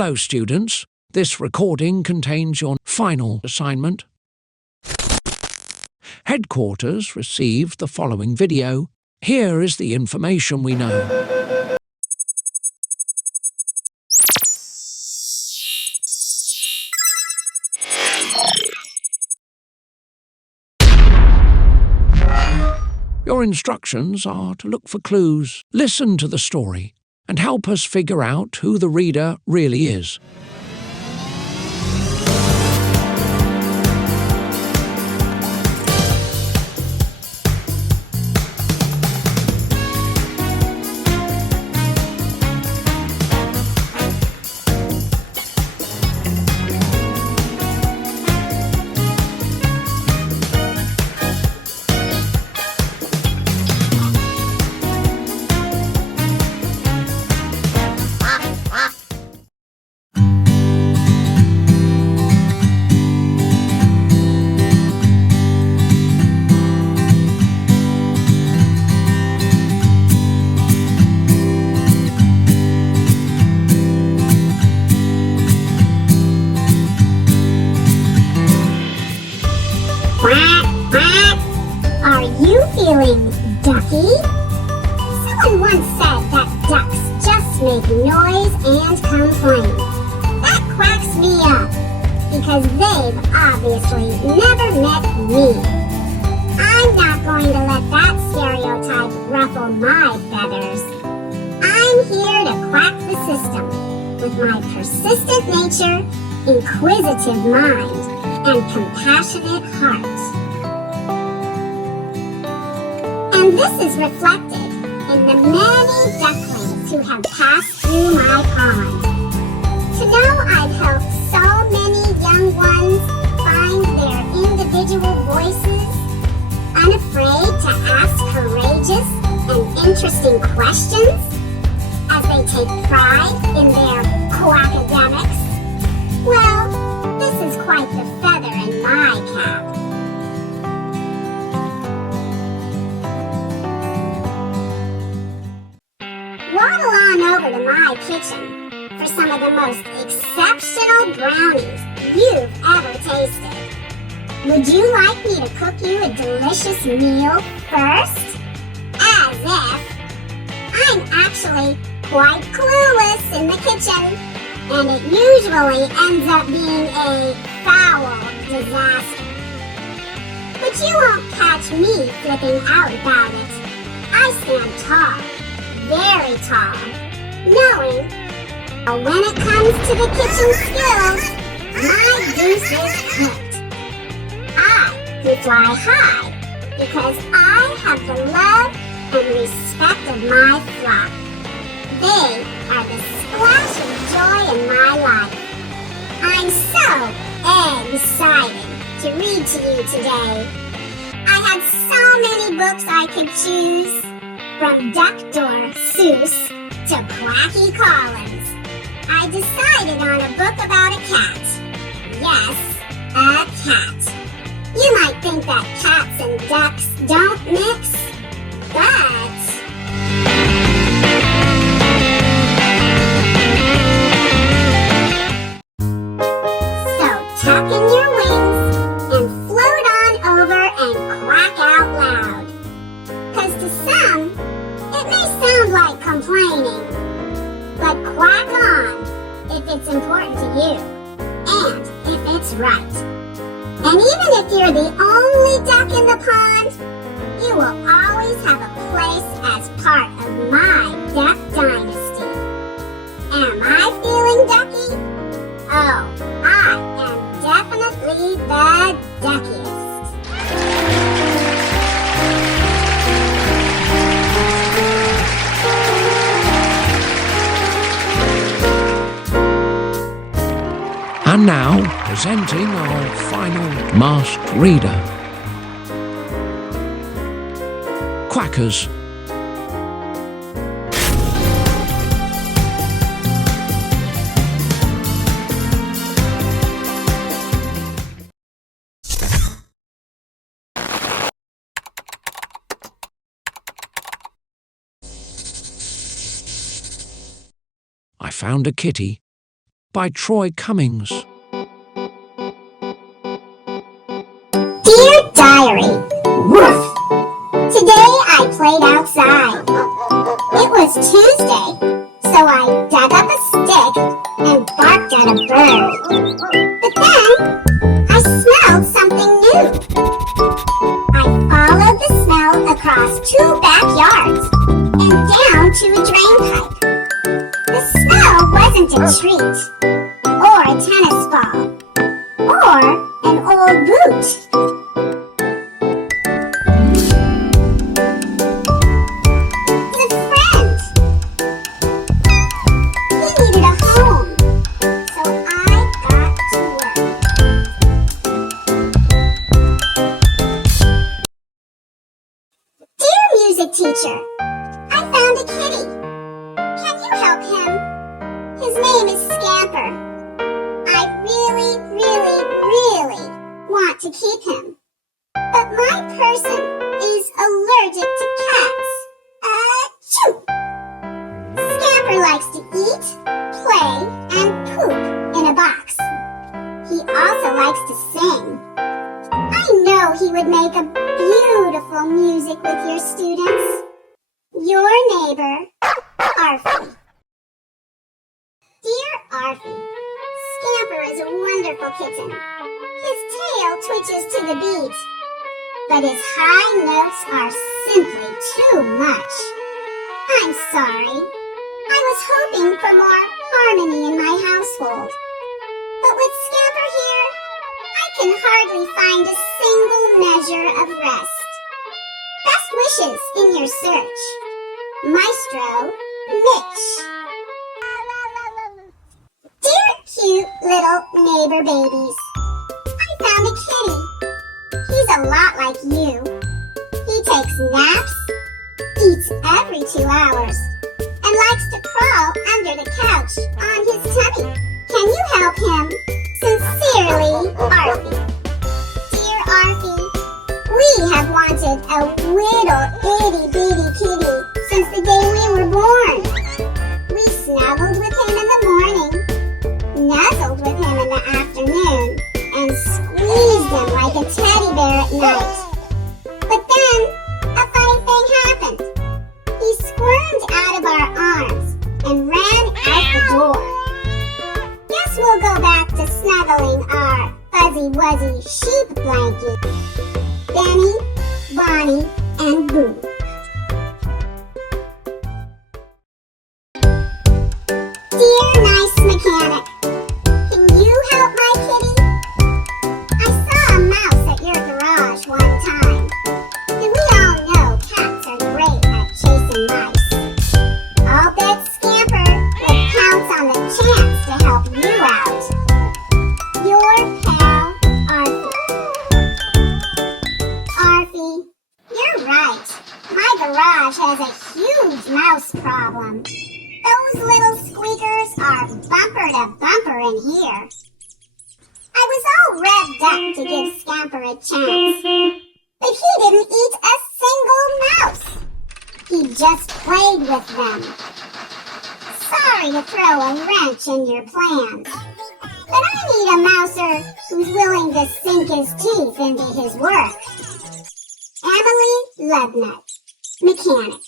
Hello, students. This recording contains your final assignment. Headquarters received the following video. Here is the information we know. Your instructions are to look for clues, listen to the story, and help us figure out who the reader really is. Quack, quack! Are you feeling ducky? Someone once said that ducks just make noise and complain. That quacks me up, because they've obviously never met me. I'm not going to let that stereotype ruffle my feathers. I'm here to quack the system with my persistent nature, inquisitive mind, and compassionate heart. And this is reflected in the many ducklings who have passed through my pond. To know I've helped so many young ones find their individual voices, unafraid to ask courageous and interesting questions as they take pride in their quackademics, well, this is quite the feather in my cap. Waddle on over to my kitchen for some of the most exceptional brownies you've ever tasted. Would you like me to cook you a delicious meal first? As if. I'm actually quite clueless in the kitchen, and it usually ends up being a foul disaster. But you won't catch me flipping out about it. I stand tall, very tall, knowing when it comes to the kitchen skills, my goose is cooked. I can fly high because I have the love and respect of my flock. They are the splash of joy in my life. I'm so excited to read to you today. I had so many books I could choose, from Duck Door Seuss to Quacky Collins. I decided on a book about a cat. Yes, a cat. You might think that cats and ducks don't mix, but... tuck in your wings and float on over and quack out loud. 'Cause to some, it may sound like complaining, but quack on if it's important to you and if it's right. And even if you're the only duck in the pond, you will always have a place as part of my duck dynasty. Am I feeling ducky? Oh, I am definitely the duckiest. And now, presenting our final masked reader, Quackers. I found a kitty by Troy Cummings. Dear Diary, woof! Today I played outside. It was Tuesday, so I dug up a stick and barked at a bird. But then, I smelled something new. I followed the smell across 2 backyards and down to a drain pipe. The smell wasn't a treat, or a tennis ball, or an old boot. Teacher, I found a kitty. Can you help him? His name is Scamper. I really want to keep him. But my person is allergic to cats. Achoo! Scamper likes to eat, play, and poop in a box. He also likes to sing. I know he would make a beautiful music with your students. Your neighbor, Arfie. Dear Arfie, Scamper is a wonderful kitten. His tail twitches to the beat, but his high notes are simply too much. I'm sorry. I was hoping for more harmony in my household. But with Scamper here, I can hardly find a single measure of rest. Best wishes in your search. Maestro Mitch. Dear cute little neighbor babies, I found a kitty. He's a lot like you. He takes naps, eats every 2 hours, and likes to crawl under the couch on his tummy. Can you help him? Sincerely, Arfie. Dear Arfie, we have wanted a little itty-bitty kitty since the day we were born. We snuggled with him in the morning, nuzzled with him in the afternoon, and squeezed him like a teddy bear at night. But then, a funny thing happened. He squirmed out of our arms and ran out the door. Guess we'll go back to snuggling our fuzzy-wuzzy sheep blanket. Benny, Bonnie, and Boo. Dear nice mechanic, can you help my kitty? I saw a mouse at your garage one time, and we all know cats are great at chasing mice. I'll bet Scamper would pounce on the chance to help you out. Your pal, Arfie. Arfie, you're right. My garage has a huge mouse problem. Those little squeakers are bumper to bumper in here. I was all revved up to give Scamper a chance, but he didn't eat a single mouse. He just played with them. Sorry to throw a wrench in your plans, but I need a mouser who's willing to sink his teeth into his work. Emily Lovenut, mechanic.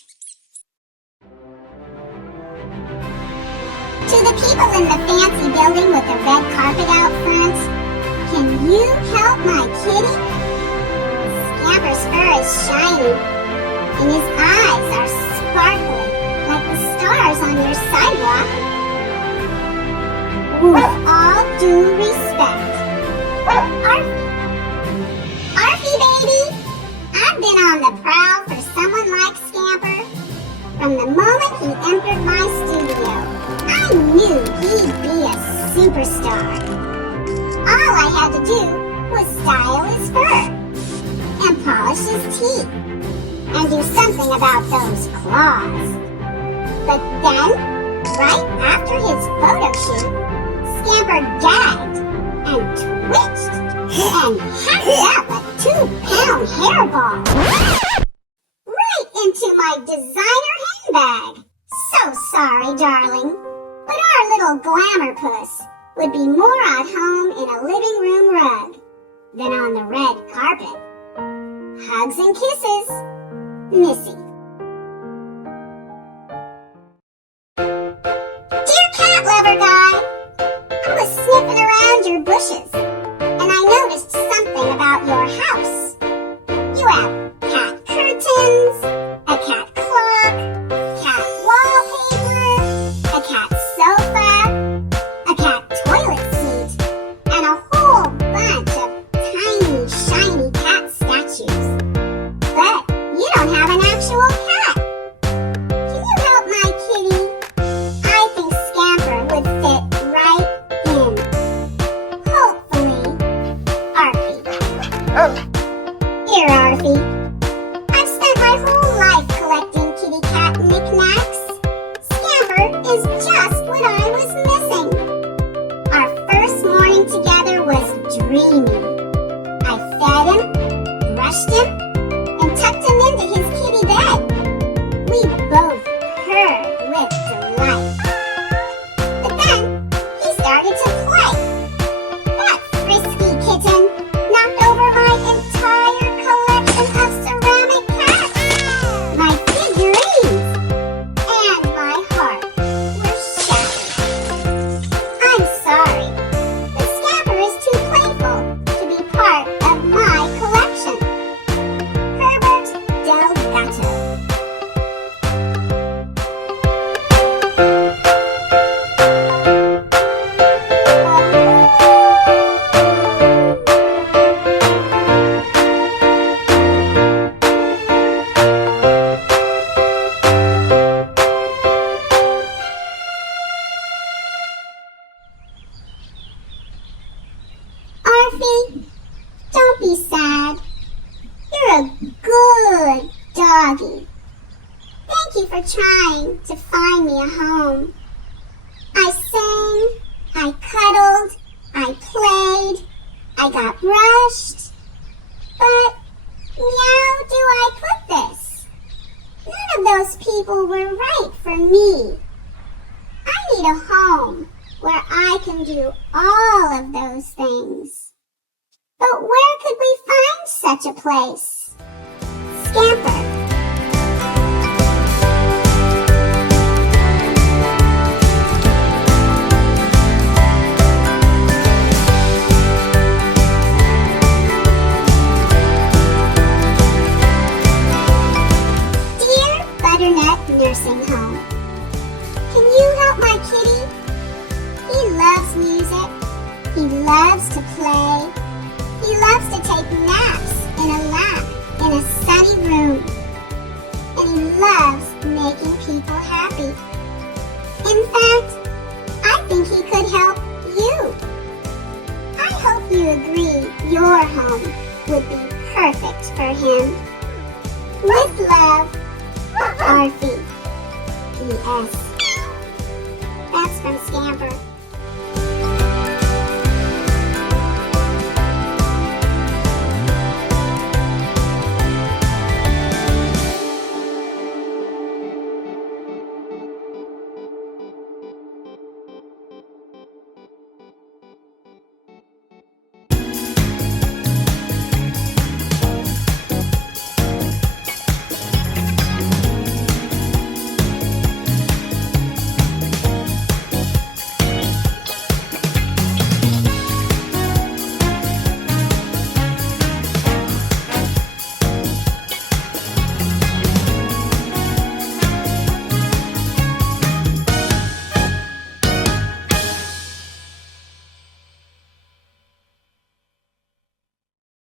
To the people in the fancy building with the red carpet out front, can you help my kitty? Scamper's fur is shiny, and his eyes are sparkling like the stars on your sidewalk. With all due respect, Arfie. Arfie, baby! I've been on the prowl for someone like Scamper. From the moment he entered my studio, I knew he'd be a superstar. All I had to do was style his fur, and polish his teeth, and do something about those claws. But then, right after his photo shoot, Scamper gagged and twitched and hacked up a 2-pound hairball right into my designer handbag. So sorry, darling, but our little glamour puss would be more at home in a living room rug than on the red carpet. Hugs and kisses, Missy. Dear cat lover guy, I was sniffing around your bushes, and I noticed something about your house. You have cat curtains, a cat clock, cat wallpaper, a cat sofa, a cat toilet seat, and a whole bunch of tiny, shiny cat statues. But you don't have an actual cat. Can you help my kitty? I think Scamper would fit right in. Hopefully, Arfie. Dear Arfie, I've spent my whole life collecting kitty cat knickknacks. Scamper is just what I was missing. Our first morning together was dreamy. I fed him, brushed him, and tucked him into his kitty bed. We both purred with delight. But then he started to play. That frisky kitten knocked over my entire collection of ceramic cats. My figurines and my heart were shattered. I'm sorry, but Scamper is too playful to be part of my collection. Herbert Delgato. Arfie, don't be sad. You're a good doggy. Thank you for trying to find me a home. I sang, I cuddled, I played, I got brushed. But meow do I put this? None of those people were right for me. I need a home where I can do all of those things. But where could we find such a place? Scamper. Dear Butternut Nursing Home, can you help my kitty? He loves music. He loves to play. He loves to take naps in a lap in a sunny room. And he loves making people happy. In fact, I think he could help you. I hope you agree your home would be perfect for him. With love, Arfie. P.S. That's from Scamper.